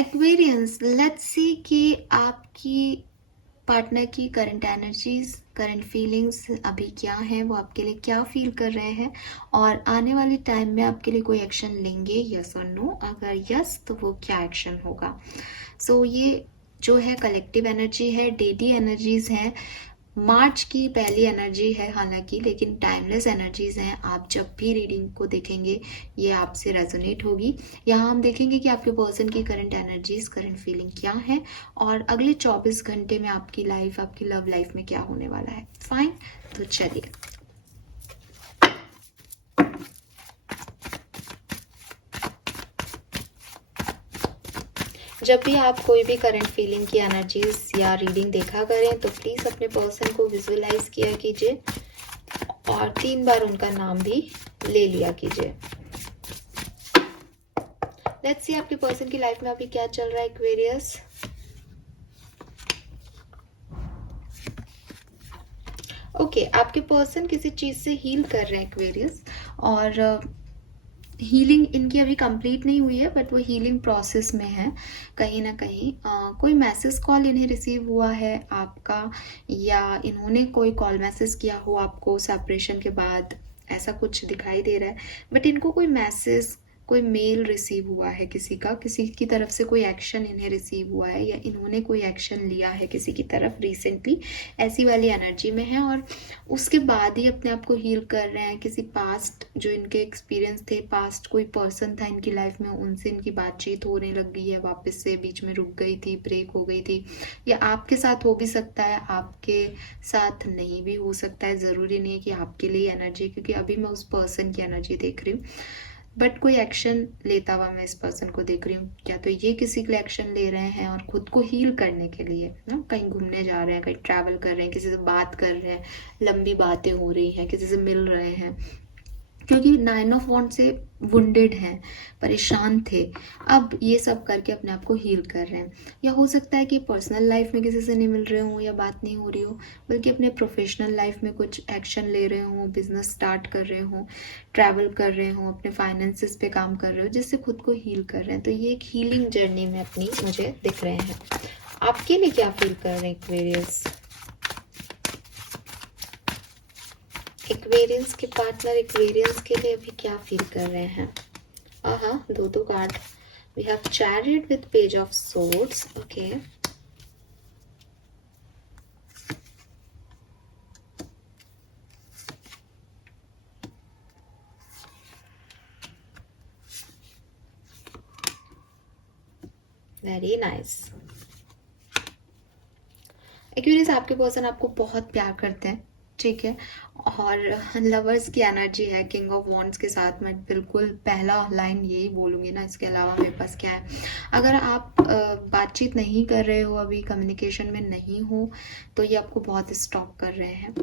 Aquarians, let's see कि आपकी partner की करंट एनर्जीज, करंट फीलिंग्स अभी क्या है, वो आपके लिए क्या फील कर रहे हैं और आने वाले टाइम में आपके लिए कोई एक्शन लेंगे, यस और नो। अगर यस तो वो क्या एक्शन होगा। सो ये जो है कलेक्टिव एनर्जी है, डेडी एनर्जीज हैं, मार्च की पहली एनर्जी है हालांकि, लेकिन टाइमलेस एनर्जीज हैं। आप जब भी रीडिंग को देखेंगे ये आपसे रेजोनेट होगी। यहाँ हम देखेंगे कि आपके पर्सन की करंट एनर्जीज, करंट फीलिंग क्या है और अगले 24 घंटे में आपकी लाइफ, आपकी लव लाइफ में क्या होने वाला है। फाइन, तो चलिए। जब भी आप कोई भी करंट फीलिंग की एनर्जीज या रीडिंग देखा करें तो प्लीज अपने पर्सन को विजुअलाइज किया कीजिए और 3 बार उनका नाम भी ले लिया कीजिए। लेट्स सी आपके पर्सन की लाइफ में अभी क्या चल रहा है एक्वेरियस। ओके, आपके पर्सन किसी चीज से हील कर रहे हैं एक्वेरियस, और हीलिंग इनकी अभी कंप्लीट नहीं हुई है बट वो हीलिंग प्रोसेस में है। कहीं ना कहीं कोई मैसेज कॉल इन्हें रिसीव हुआ है आपका, या इन्होंने कोई कॉल मैसेज किया हो आपको सेपरेशन के बाद, ऐसा कुछ दिखाई दे रहा है। बट इनको कोई मैसेज, कोई मेल रिसीव हुआ है किसी का, किसी की तरफ से कोई एक्शन इन्हें रिसीव हुआ है या इन्होंने कोई एक्शन लिया है किसी की तरफ रिसेंटली, ऐसी वाली एनर्जी में है। और उसके बाद ही अपने आप को हील कर रहे हैं। किसी पास्ट जो इनके एक्सपीरियंस थे, पास्ट कोई पर्सन था इनकी लाइफ में, उनसे इनकी बातचीत होने लग गई है वापस से, बीच में रुक गई थी, ब्रेक हो गई थी। या आपके साथ हो भी सकता है, आपके साथ नहीं भी हो सकता है। ज़रूरी नहीं है कि आपके लिए एनर्जी, क्योंकि अभी मैं उस पर्सन की एनर्जी देख रही हूँ। बट कोई एक्शन लेता हुआ मैं इस पर्सन को देख रही हूँ। या तो ये किसी के लिए एक्शन ले रहे हैं और खुद को हील करने के लिए ना, कहीं घूमने जा रहे हैं, कहीं ट्रैवल कर रहे हैं, किसी से बात कर रहे हैं, लंबी बातें हो रही हैं, किसी से मिल रहे हैं, क्योंकि 9 ऑफ वॉन्ड से वुंडेड हैं, परेशान थे। अब ये सब करके अपने आप को हील कर रहे हैं। या हो सकता है कि पर्सनल लाइफ में किसी से नहीं मिल रहे हों या बात नहीं हो रही हो, बल्कि अपने प्रोफेशनल लाइफ में कुछ एक्शन ले रहे हों, बिजनेस स्टार्ट कर रहे हों, ट्रैवल कर रहे हों, अपने फाइनेंसिस पे काम कर रहे हो, जिससे खुद को हील कर रहे हैं। तो ये एक हीलिंग जर्नी में अपनी मुझे दिख रहे हैं। आपके लिए क्या फील कर रहे हैं एक्वेरियस? एक्वेरियंस के पार्टनर एक्वेरियंस के लिए अभी क्या फील कर रहे हैं? हाँ, दो card. We have chariot with page of swords. Okay, very nice. Aquarius, आपके पर्सन आपको बहुत प्यार करते हैं, ठीक है, और लवर्स की एनर्जी है। किंग ऑफ वॉन्ड्स के साथ मैं बिल्कुल पहला लाइन यही बोलूँगी ना, इसके अलावा मेरे पास क्या है। अगर आप बातचीत नहीं कर रहे हो, अभी कम्युनिकेशन में नहीं हो, तो ये आपको बहुत स्टॉक कर रहे हैं।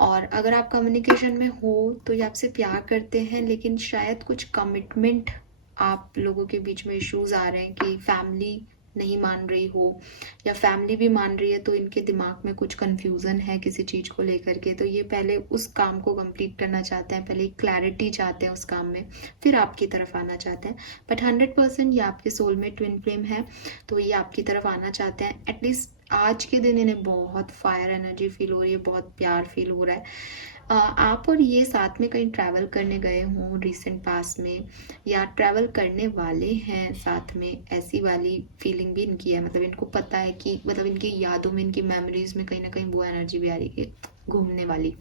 और अगर आप कम्युनिकेशन में हो तो ये आपसे प्यार करते हैं, लेकिन शायद कुछ कमिटमेंट आप लोगों के बीच में इश्यूज आ रहे हैं कि फैमिली नहीं मान रही हो या फैमिली भी मान रही है, तो इनके दिमाग में कुछ कंफ्यूजन है किसी चीज को लेकर के। तो ये पहले उस काम को कंप्लीट करना चाहते हैं, पहले क्लैरिटी चाहते हैं उस काम में, फिर आपकी तरफ आना चाहते हैं। बट 100% ये आपके सोल में ट्विन फ्लेम है, तो ये आपकी तरफ आना चाहते हैं। एटलीस्ट आज के दिन इन्हें बहुत फायर एनर्जी फील हो रही है, बहुत प्यार फील हो रहा है। आप और ये साथ में कहीं ट्रैवल करने गए हों रिसेंट पास में, या ट्रैवल करने वाले हैं साथ में, ऐसी वाली फीलिंग भी इनकी है। मतलब इनको पता है कि, मतलब इनकी यादों में, इनकी मेमोरीज में कहीं ना कहीं वो एनर्जी भी आ रही है घूमने वाली।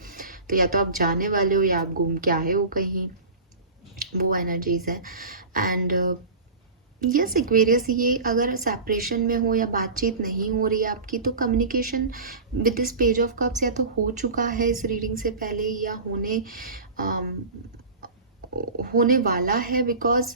तो या तो आप जाने वाले हो या आप घूम के आए हो कहीं, वो एनर्जीज है। एंड यस एक्वेरियस, ये अगर सेपरेशन में हो या बातचीत नहीं हो रही है आपकी, तो communication with this page of cups या तो हो चुका है इस रीडिंग से पहले, या होने वाला है। बिकॉज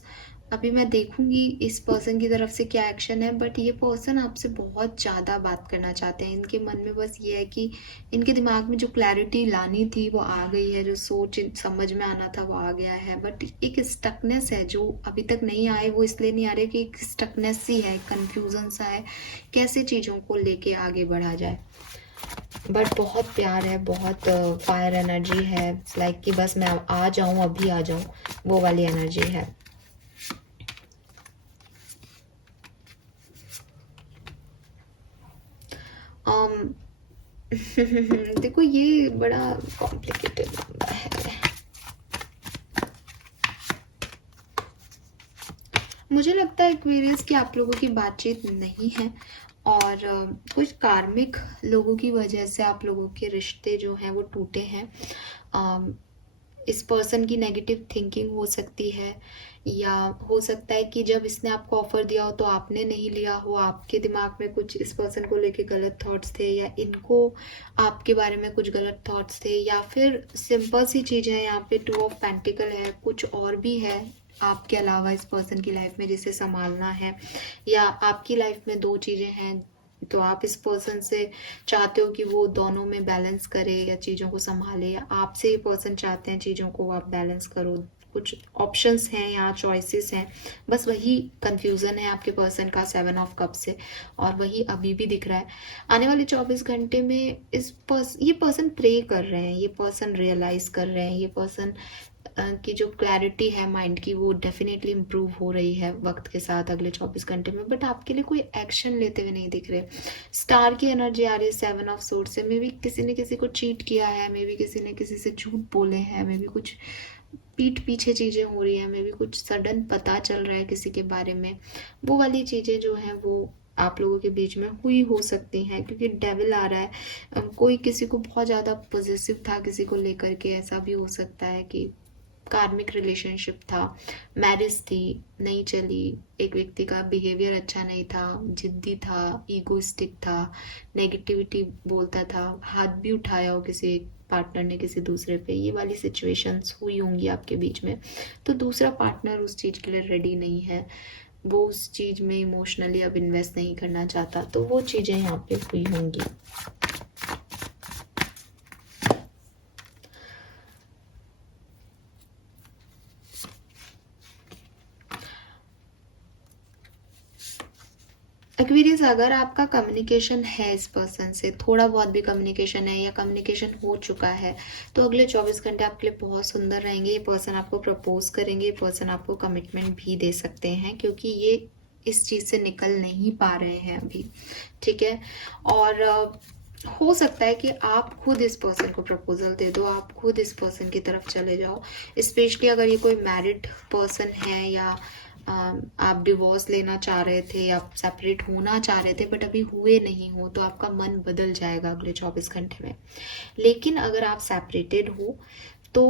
अभी मैं देखूंगी इस पर्सन की तरफ से क्या एक्शन है। बट ये पर्सन आपसे बहुत ज़्यादा बात करना चाहते हैं। इनके मन में बस ये है कि इनके दिमाग में जो क्लैरिटी लानी थी वो आ गई है, जो सोच समझ में आना था वो आ गया है। बट एक स्टकनेस है जो अभी तक नहीं आए। वो इसलिए नहीं आ रहे कि एक स्टकनेस सी है, कन्फ्यूजन सा है, कैसे चीज़ों को लेके आगे बढ़ा जाए। बट बहुत प्यार है, बहुत फायर एनर्जी है। लाइक कि बस मैं आ जाऊं, अभी आ जाऊं, वो वाली एनर्जी है। अम, देखो ये बड़ा कॉम्प्लिकेटेड मामला है। मुझे लगता है एक्वेरियस कि आप लोगों की बातचीत नहीं है, और कुछ कार्मिक लोगों की वजह से आप लोगों के रिश्ते जो हैं वो टूटे हैं। अम, इस पर्सन की नेगेटिव थिंकिंग हो सकती है, या हो सकता है कि जब इसने आपको ऑफर दिया हो तो आपने नहीं लिया हो, आपके दिमाग में कुछ इस पर्सन को लेके गलत थॉट्स थे, या इनको आपके बारे में कुछ गलत थॉट्स थे, या फिर सिंपल सी चीज़ है, यहाँ पे 2 ऑफ पेंटिकल है, कुछ और भी है आपके अलावा इस पर्सन की लाइफ में जिसे संभालना है, या आपकी लाइफ में 2 चीज़ें हैं तो आप इस पर्सन से चाहते हो कि वो दोनों में बैलेंस करे या चीज़ों को संभाले, या आपसे ये पर्सन चाहते हैं चीज़ों को आप बैलेंस करो। कुछ ऑप्शंस हैं यहाँ, चॉइसेस हैं, बस वही कंफ्यूजन है आपके पर्सन का 7 ऑफ कप से, और वही अभी भी दिख रहा है। आने वाले 24 घंटे में ये पर्सन प्रे कर रहे हैं, ये पर्सन रियलाइज कर रहे हैं, ये पर्सन की जो क्लैरिटी है माइंड की वो डेफिनेटली इम्प्रूव हो रही है वक्त के साथ अगले 24 घंटे में, बट आपके लिए कोई एक्शन लेते हुए नहीं दिख रहे। स्टार की एनर्जी आ रही है 7 ऑफ सोर्ड से। मे बी किसी ने किसी को चीट किया है, मे बी किसी ने किसी से झूठ बोले हैं, मे बी कुछ पीठ पीछे चीज़ें हो रही हैं, मे बी कुछ सडन पता चल रहा है किसी के बारे में। वो वाली चीज़ें जो हैं वो आप लोगों के बीच में हुई हो सकती हैं, क्योंकि डेविल आ रहा है। कोई किसी को बहुत ज़्यादा पॉजिटिव था किसी को लेकर के, ऐसा भी हो सकता है कि कार्मिक रिलेशनशिप था, मैरिज थी, नहीं चली, एक व्यक्ति का बिहेवियर अच्छा नहीं था, जिद्दी था, ईगोइस्टिक था, नेगेटिविटी बोलता था, हाथ भी उठाया हो किसी पार्टनर ने किसी दूसरे पे, ये वाली सिचुएशंस हुई होंगी आपके बीच में। तो दूसरा पार्टनर उस चीज़ के लिए रेडी नहीं है, वो उस चीज़ में इमोशनली अब इन्वेस्ट नहीं करना चाहता, तो वो चीज़ें यहाँ पे हुई होंगी। एक्वेरियस, अगर आपका कम्युनिकेशन है इस पर्सन से, थोड़ा बहुत भी कम्युनिकेशन है या कम्युनिकेशन हो चुका है, तो अगले 24 घंटे आपके लिए बहुत सुंदर रहेंगे। ये पर्सन आपको प्रपोज करेंगे, ये पर्सन आपको कमिटमेंट भी दे सकते हैं, क्योंकि ये इस चीज़ से निकल नहीं पा रहे हैं अभी, ठीक है। और हो सकता है कि आप खुद इस पर्सन को प्रपोजल दे दो, आप खुद इस पर्सन की तरफ चले जाओ, स्पेशली अगर ये कोई मैरिड पर्सन है, या आप डिवोर्स लेना चाह रहे थे, आप सेपरेट होना चाह रहे थे बट अभी हुए नहीं हो, तो आपका मन बदल जाएगा अगले 24 घंटे में। लेकिन अगर आप सेपरेटेड हो तो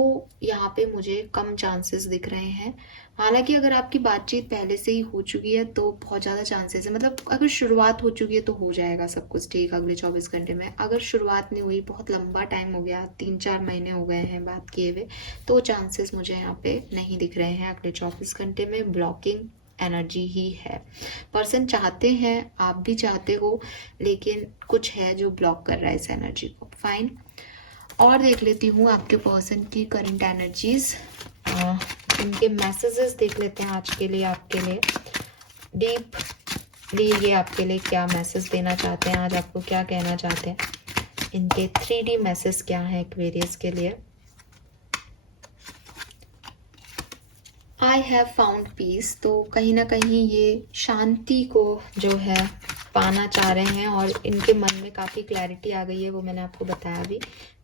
यहाँ पे मुझे कम चांसेस दिख रहे हैं। हालांकि अगर आपकी बातचीत पहले से ही हो चुकी है तो बहुत ज़्यादा चांसेस है, मतलब अगर शुरुआत हो चुकी है तो हो जाएगा सब कुछ ठीक अगले 24 घंटे में। अगर शुरुआत नहीं हुई, बहुत लंबा टाइम हो गया, 3-4 महीने हो गए हैं बात किए हुए, तो चांसेस मुझे यहाँ पे नहीं दिख रहे हैं अगले 24 घंटे में। ब्लॉकिंग एनर्जी ही है। पर्सन चाहते हैं, आप भी चाहते हो, लेकिन कुछ है जो ब्लॉक कर रहा है इस एनर्जी को। फाइन, और देख लेती हूँ आपके पर्सन की करंट एनर्जीज, इनके मैसेजेस देख लेते हैं आज के लिए आपके लिए। डीपली ये आपके लिए क्या मैसेज देना चाहते हैं, आज आपको क्या कहना चाहते हैं, इनके 3D मैसेज क्या है एक्वेरियस के लिए। आई हैव फाउंड पीस, तो कहीं ना कहीं ये शांति को जो है पाना चाह रहे हैं, और इनके मन में काफ़ी क्लैरिटी आ गई है, वो मैंने आपको बताया अभी।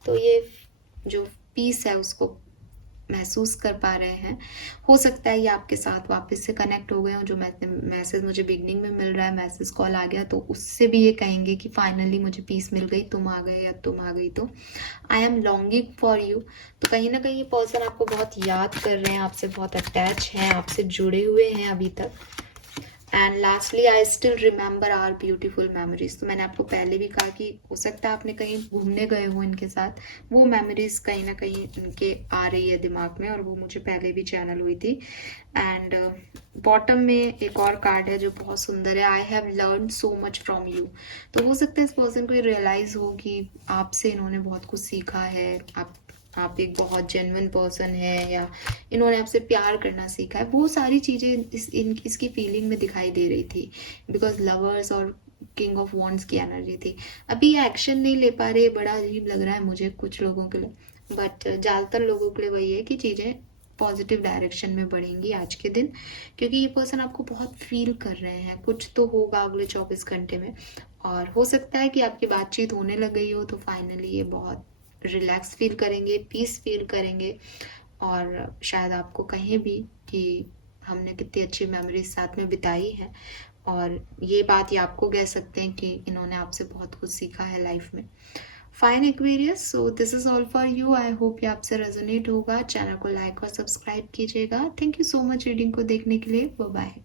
तो ये जो पीस है उसको महसूस कर पा रहे हैं। हो सकता है ये आपके साथ वापस से कनेक्ट हो गए हो, जो मैसेज मुझे बिगनिंग में मिल रहा है, मैसेज कॉल आ गया, तो उससे भी ये कहेंगे कि फाइनली मुझे पीस मिल गई, तुम आ गए या तुम आ गई, तो I am longing for you. तो कहीं ना कहीं ये पर्सन आपको बहुत याद कर रहे हैं, आपसे बहुत अटैच हैं, आपसे जुड़े हुए हैं अभी तक। And lastly, I still remember our beautiful memories. तो मैंने आपको पहले भी कहा कि हो सकता है आपने कहीं घूमने गए हो इनके साथ, वो मेमोरीज कहीं ना कहीं इनके आ रही है दिमाग में, और वो मुझे पहले भी चैनल हुई थी। एंड बॉटम में एक और कार्ड है जो बहुत सुंदर है, I have learn so much from you. तो हो सकता है इस पर्सन को ये रियलाइज हो कि आपसे इन्होंने बहुत कुछ सीखा है, आप एक बहुत जेन्युइन पर्सन है, या इन्होंने आपसे प्यार करना सीखा है। वो सारी चीज़ें इसकी फीलिंग में दिखाई दे रही थी, बिकॉज लवर्स और किंग ऑफ वॉन्ड्स की एनर्जी थी। अभी ये एक्शन नहीं ले पा रहे, बड़ा अजीब लग रहा है मुझे कुछ लोगों के लिए, बट ज़्यादातर लोगों के लिए वही है कि चीज़ें पॉजिटिव डायरेक्शन में बढ़ेंगी आज के दिन, क्योंकि ये पर्सन आपको बहुत फील कर रहे हैं। कुछ तो होगा अगले 24 घंटे में, और हो सकता है कि आपकी बातचीत होने लग गई हो तो फाइनली ये बहुत रिलैक्स फील करेंगे, पीस फील करेंगे और शायद आपको कहें भी कि हमने कितनी अच्छी मेमोरीज साथ में बिताई है, और ये बात ये आपको कह सकते हैं कि इन्होंने आपसे बहुत कुछ सीखा है लाइफ में। Fine Aquarius, so this is all for you. I hope ये आपसे रेजोनेट होगा। चैनल को लाइक और सब्सक्राइब कीजिएगा। Thank you so much reading को देखने के लिए। Bye bye.